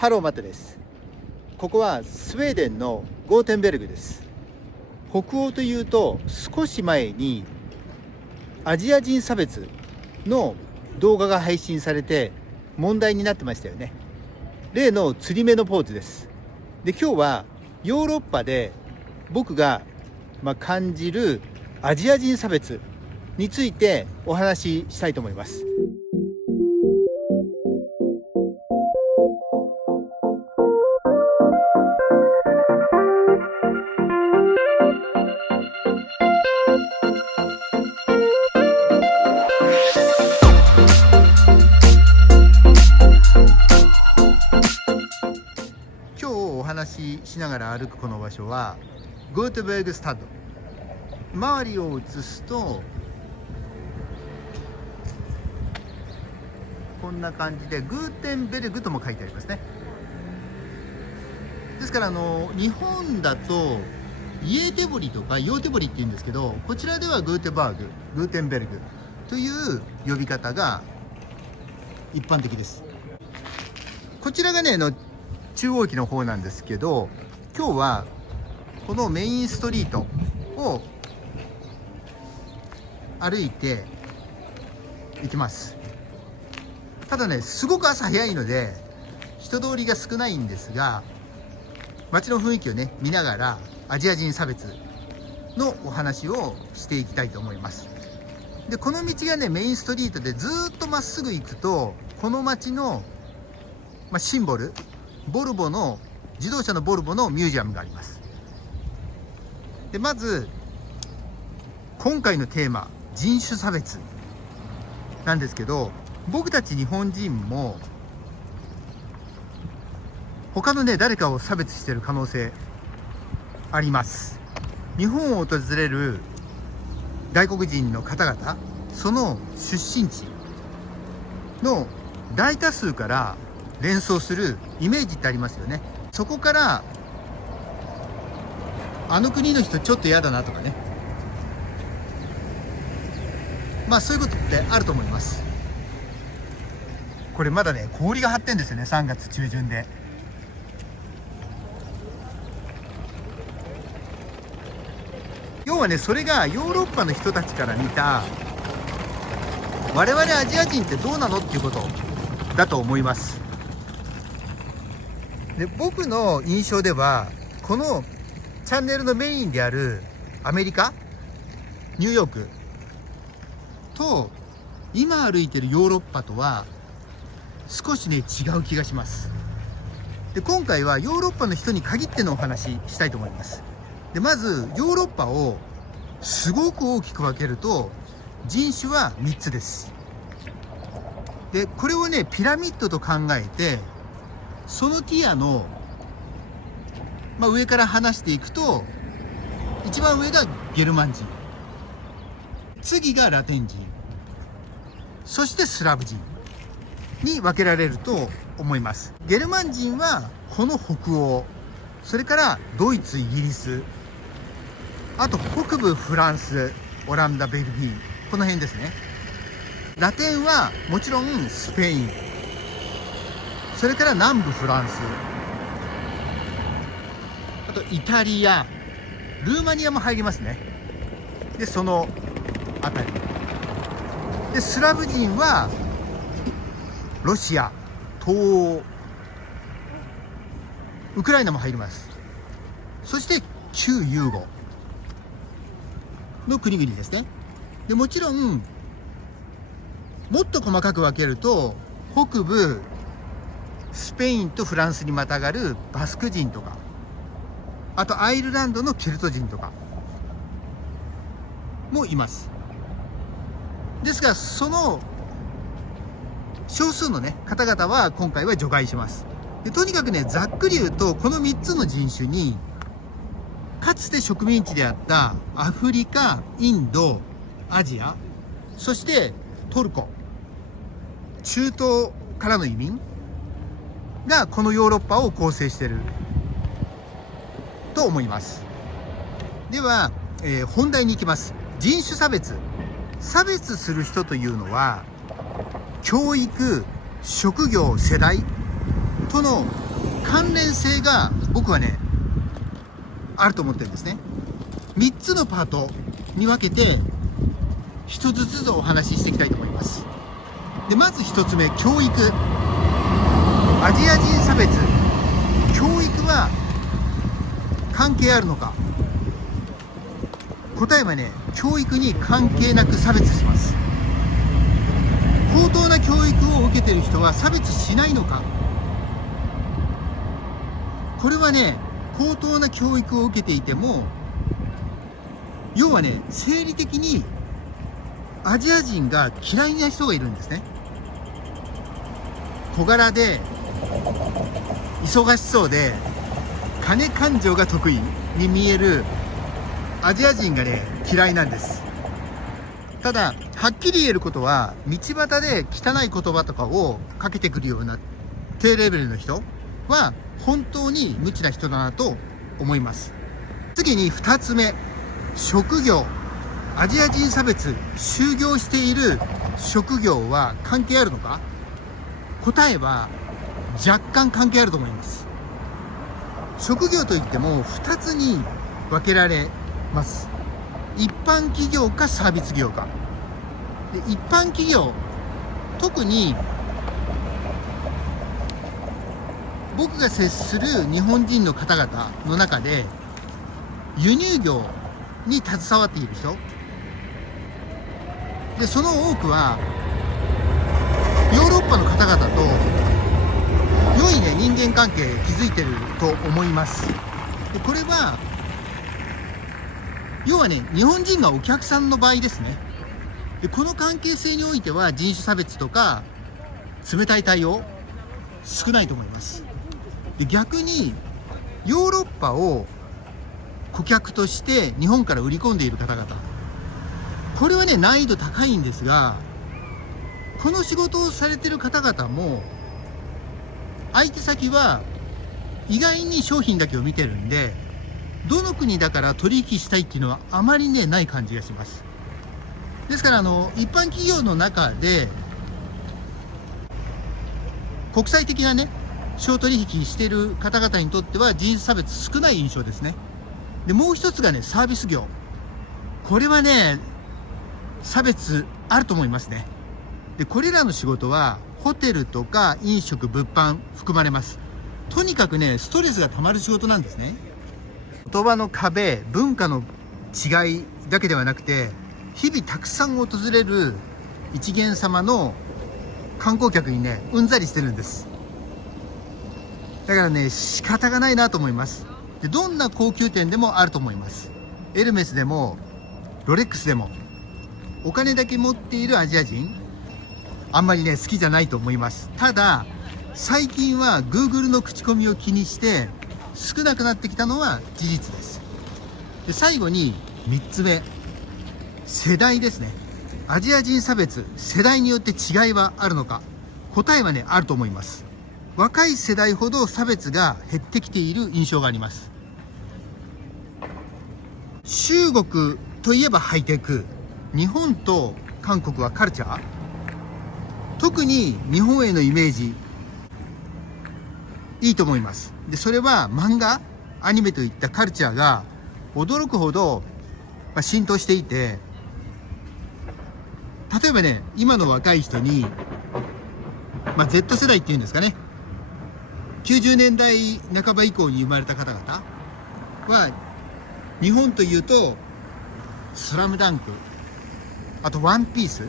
ハローマテです。ここはスウェーデンのゴーテンベルグです。北欧というと少し前にアジア人差別の動画が配信されて問題になってましたよね。例の釣り目のポーズです。で、今日はヨーロッパで僕が感じるアジア人差別についてお話ししたいと思います。今日お話ししながら歩くこの場所はゴーテベルグスタッド。周りを映すとこんな感じでグーテンベルグとも書いてありますね。ですから日本だとイエテボリとかヨーテボリって言うんですけど、こちらではグーテバーグ、グーテンベルグという呼び方が一般的です。こちらがね中央駅の方なんですけど、今日はこのメインストリートを歩いて行きます。ただね、すごく朝早いので人通りが少ないんですが、街の雰囲気をね見ながらアジア人差別のお話をしていきたいと思います。で、この道がねメインストリートでずっとまっすぐ行くと、この街の、シンボルボルボの自動車のボルボのミュージアムがあります。で、まず今回のテーマ、人種差別なんですけど、僕たち日本人も他のね誰かを差別している可能性あります。日本を訪れる外国人の方々、その出身地の大多数から連想するイメージってありますよね。そこからあの国の人ちょっと嫌だなとかね、そういうことってあると思います。これまだね氷が張ってんですよね、3月中旬で。要はね、それがヨーロッパの人たちから見た我々アジア人ってどうなのっていうことだと思います。で、僕の印象ではこのチャンネルのメインであるアメリカ、ニューヨークと今歩いてるヨーロッパとは少しね違う気がします。で、今回はヨーロッパの人に限ってのお話したいと思います。で、まずヨーロッパをすごく大きく分けると人種は3つです。で、これをねピラミッドと考えて、そのティアの、上から離していくと一番上がゲルマン人、次がラテン人、そしてスラブ人に分けられると思います。ゲルマン人はこの北欧、それからドイツ、イギリス、あと北部フランス、オランダ、ベルギー、この辺ですね。ラテンはもちろんスペイン、それから南部フランス、あとイタリア、ルーマニアも入りますね。で、そのあたりで、スラブ人はロシア、東欧、ウクライナも入ります。そして旧ユーゴの国々ですね。で、もちろんもっと細かく分けると、北部スペインとフランスにまたがるバスク人とか、あとアイルランドのケルト人とかもいます。ですが、その少数のね方々は今回は除外します。で、とにかくねざっくり言うと、この3つの人種にかつて植民地であったアフリカ、インド、アジア、そしてトルコ、中東からの移民がこのヨーロッパを構成していると思います。では、本題に行きます。人種差別。差別する人というのは教育、職業、世代との関連性が僕はねあると思ってるんですね。3つのパートに分けて1つずつお話ししていきたいと思います。でまず1つ目、教育。アジア人差別、教育は関係あるのか。答えはね、教育に関係なく差別します。高等な教育を受けている人は差別しないのか。これはね、高等な教育を受けていても、要はね、生理的にアジア人が嫌いな人がいるんですね。小柄で忙しそうで金勘定が得意に見えるアジア人がね嫌いなんです。ただはっきり言えることは、道端で汚い言葉とかをかけてくるような低レベルの人は本当に無知な人だなと思います。次に2つ目、職業。アジア人差別、就業している職業は関係あるのか。答えは若干関係あると思います。職業といっても2つに分けられます。一般企業かサービス業か。で一般企業、特に僕が接する日本人の方々の中で輸入業に携わっている人で、その多くはヨーロッパの方々と良いね人間関係築いてると思います。でこれは要はね、日本人がお客さんの場合ですね。でこの関係性においては人種差別とか冷たい対応少ないと思います。で逆にヨーロッパを顧客として日本から売り込んでいる方々、これはね難易度高いんですが、この仕事をされている方々も相手先は意外に商品だけを見てるんで、どの国だから取引したいっていうのはあまりねない感じがします。ですから一般企業の中で国際的なね商取引している方々にとっては人種差別少ない印象ですね。でもう一つがね、サービス業。これはね差別あると思いますね。でこれらの仕事はホテルとか飲食物販含まれます。とにかくねストレスがたまる仕事なんですね。言葉の壁、文化の違いだけではなくて、日々たくさん訪れる一元様の観光客にねうんざりしてるんです。だからね仕方がないなと思います。でどんな高級店でもあると思います。エルメスでもロレックスでもお金だけ持っているアジア人あんまりね好きじゃないと思います。ただ最近は Google の口コミを気にして少なくなってきたのは事実です。で最後に3つ目、世代ですね。アジア人差別、世代によって違いはあるのか。答えはねあると思います。若い世代ほど差別が減ってきている印象があります。中国といえばハイテク、日本と韓国はカルチャー。特に日本へのイメージいいと思います。でそれは漫画、アニメといったカルチャーが驚くほど浸透していて、例えばね今の若い人に、Z 世代っていうんですかね、90年代半ば以降に生まれた方々は日本というとスラムダンク、あとワンピース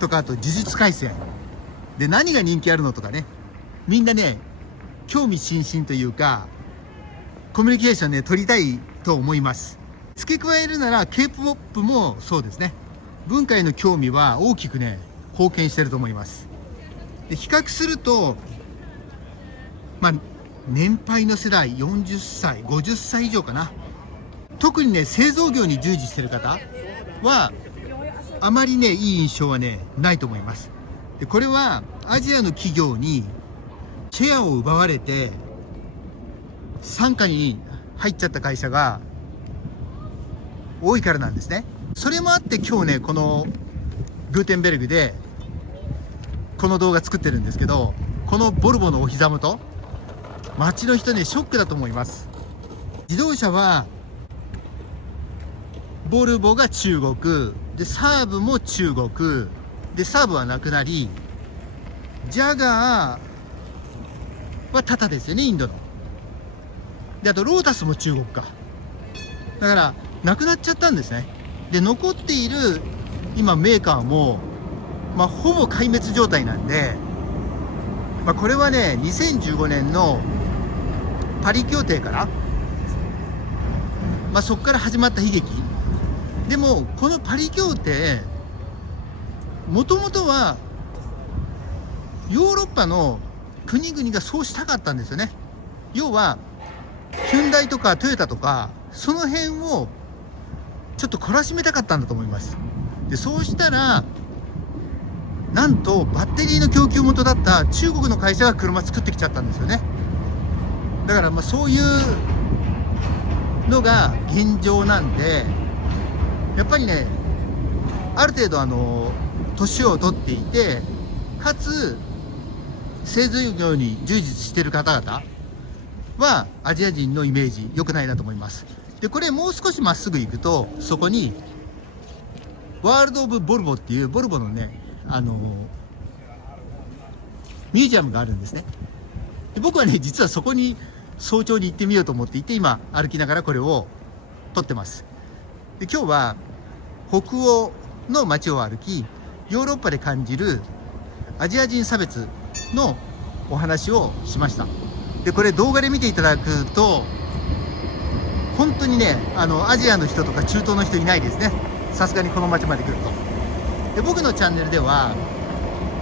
とか、あと呪術廻戦で何が人気あるのとかね、みんなね興味津々というかコミュニケーションね取りたいと思います。付け加えるなら K-POP もそうですね。文化への興味は大きくね貢献してると思います。で比較すると年配の世代40歳50歳以上かな、特にね製造業に従事してる方はあまりねいい印象はねないと思います。でこれはアジアの企業にシェアを奪われて傘下に入っちゃった会社が多いからなんですね。それもあって今日ねこのグーテンベルグでこの動画作ってるんですけど、このボルボのお膝元街の人ね、ショックだと思います。自動車はボルボが中国で、サーブも中国で、サーブはなくなり、ジャガーはタタですよね、インドの。で、あとロータスも中国か。だからなくなっちゃったんですね。で、残っている今メーカーもほぼ壊滅状態なんで、これはね、2015年のパリ協定から、そこから始まった悲劇。でもこのパリ協定、もともとはヨーロッパの国々がそうしたかったんですよね。要はヒュンダイとかトヨタとか、その辺をちょっと懲らしめたかったんだと思います。で、そうしたらなんとバッテリーの供給元だった中国の会社が車作ってきちゃったんですよね。だからそういうのが現状なんで、やっぱりね、ある程度年を取っていて、かつ製造業に従事している方々はアジア人のイメージ良くないなと思います。で、これもう少しまっすぐ行くと、そこにワールド・オブ・ボルボっていうボルボのね、ミュージアムがあるんですね。で、僕はね、実はそこに早朝に行ってみようと思っていて、今歩きながらこれを撮ってます。で、今日は北欧の街を歩き、ヨーロッパで感じるアジア人差別のお話をしました。で、これ動画で見ていただくと本当にね、アジアの人とか中東の人いないですね。さすがにこの街まで来ると。で、僕のチャンネルでは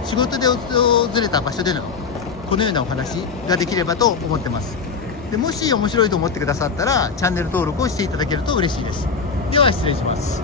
仕事で訪れた場所でのこのようなお話ができればと思ってます。で、もし面白いと思ってくださったらチャンネル登録をしていただけると嬉しいです。では失礼します。